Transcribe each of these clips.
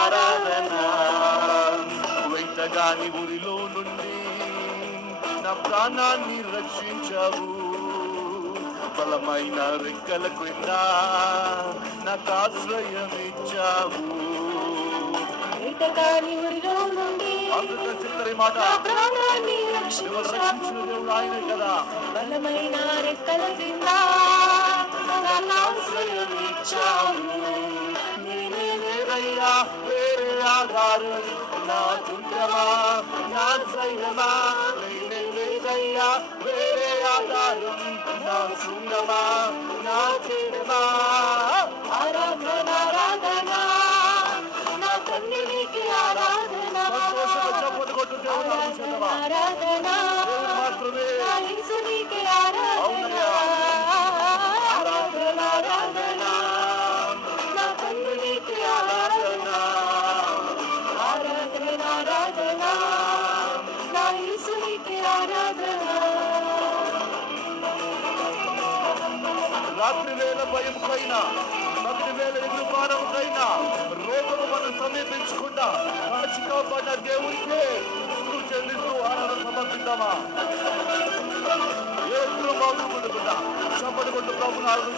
ఆరాధన వెంటగాని ఊరిలో నుండి నా ప్రాణాన్ని రక్షించావు. బలమైన రెక్కల క్రింద నాకు ఆశ్రయం ఇచ్చావు మాట. రక్షించిన దేవుడు ఆయనే కదా. బలమైన రెక్కల కింద నన్ను ఆశ్రయం వేరే ఆధారం నా దుర్గమా నా సైన్యమా నేనే వేరే ఆధారం నా శూన్యమా నా చేరమా ఆరాధన ఆరాధన నా ఆరాధన ఆరాధన ఆరాధన రాత్రి వేళ వేల పగటి వేళ రోగము మనం సమీపించకుండా కాచి కాపాడిన దేవుడికే స్థుతులు చెల్లిస్తూ ఆనందం సమర్పిద్దామా ఎదురు బాగుపడకుండా చప్పటి కొట్టు ప్రభుని ఆరాధన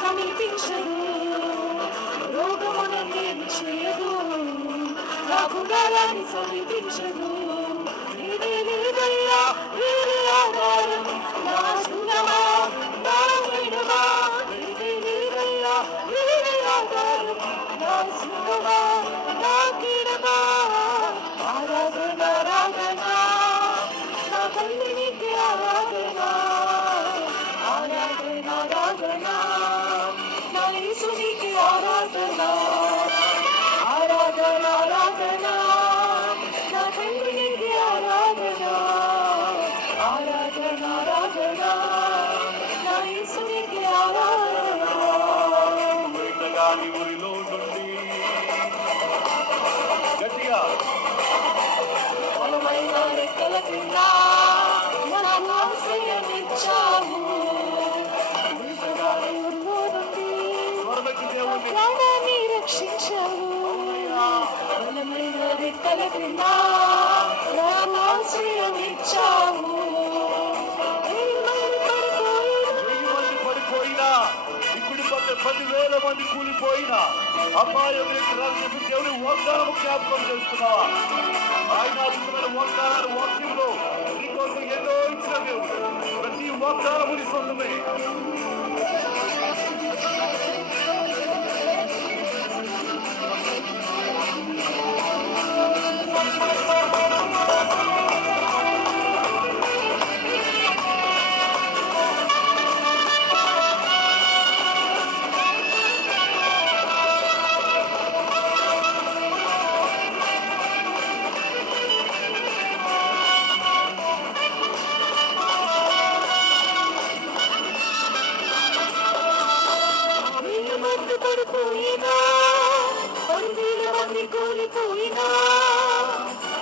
సమీపించదు రోగమున నేను చేయదు నా గుడారాన్ని సమీపించదు ఆరాధన ఆరాధన నా యేసునికి ఆరాధన వేటగాని ఊరిలో నుండి గట్టిగా బలమైన రెక్కల కింద నన్ను ఆశ్రయమిచ్చావు వేటగాడి ఊరిలో నుండి ప్రాణాన్ని బలమైన రెక్కల కింద మంది కూలిపోయిన అపాయం మీకు రాజు దేవుని వాగ్దానము జ్ఞాపకం చేస్తున్నావా ఆయన అద్భుతమైన వాగ్దానాలు వాక్యంలో నీకోసం ఎన్నో ఇచ్చిన దేవుడు ప్రతి వాగ్దానము నీ సొంతమే. కూలిపోయినా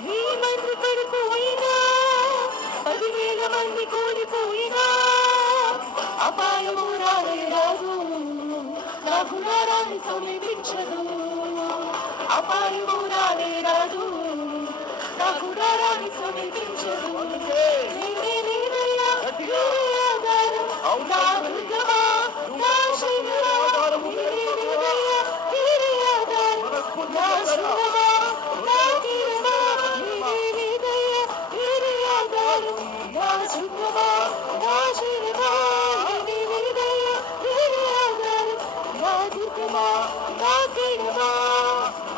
వెయ్యి మంది పడిపోయినా పదివేల మంది కూలిపోయినా అపాయము రాదు నా గుణారాన్ని సమీపించదు అపాయము రాదు నా గుణారాన్ని సమీపించదు నేనే నా దుర్గమా, నా తీరమా,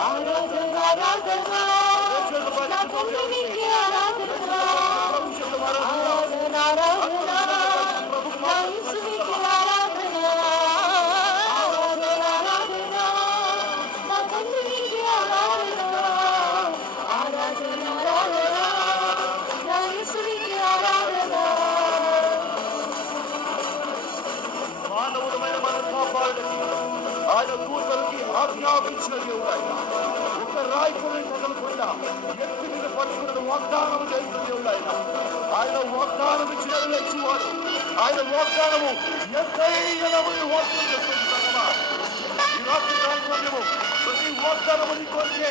ఆరాధన ఆరాధన నా తండ్రికి ఆరాధన ఆరాధన స్థాపించిన దేవుడు ఆయన. ఒక రాయి కూడా తగలకుండా ఎత్తి మీద పట్టుకున్న వాగ్దానం చేసిన దేవుడు ఆయన. ఆయన వాగ్దానం ఇచ్చిన లేచివాడు ఆయన వాగ్దానము ఎంతైనా వాగ్దానం చేస్తుంది ఈ రాత్రి ప్రతి వాగ్దానము నీ కోరికే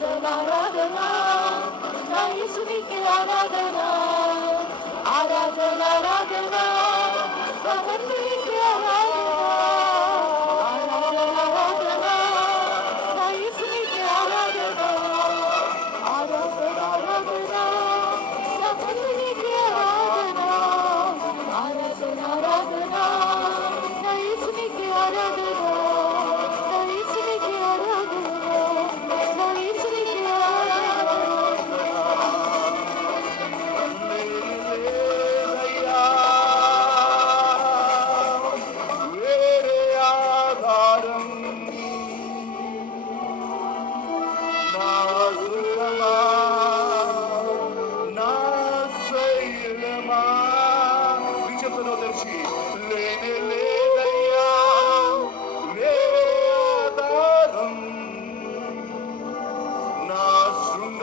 ఆరాధన ఆరాధన నా యేసునికి ఆరాధన ఆరాధన ఆరాధన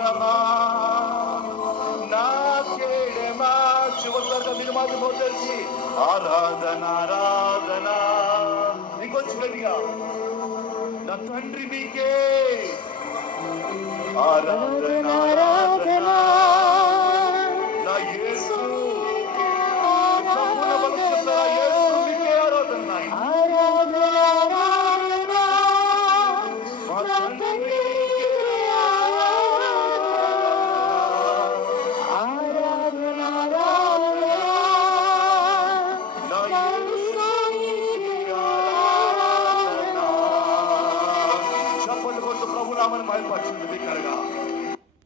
శృంగమా నా కేడమా చివరిగా మీరు మాత్రం తెలిసి ఆరాధన ఆరాధన. ఇంకొచ్చి గట్టిగా. నా తండ్రి మీకే ఆరాధన. ఆరాధన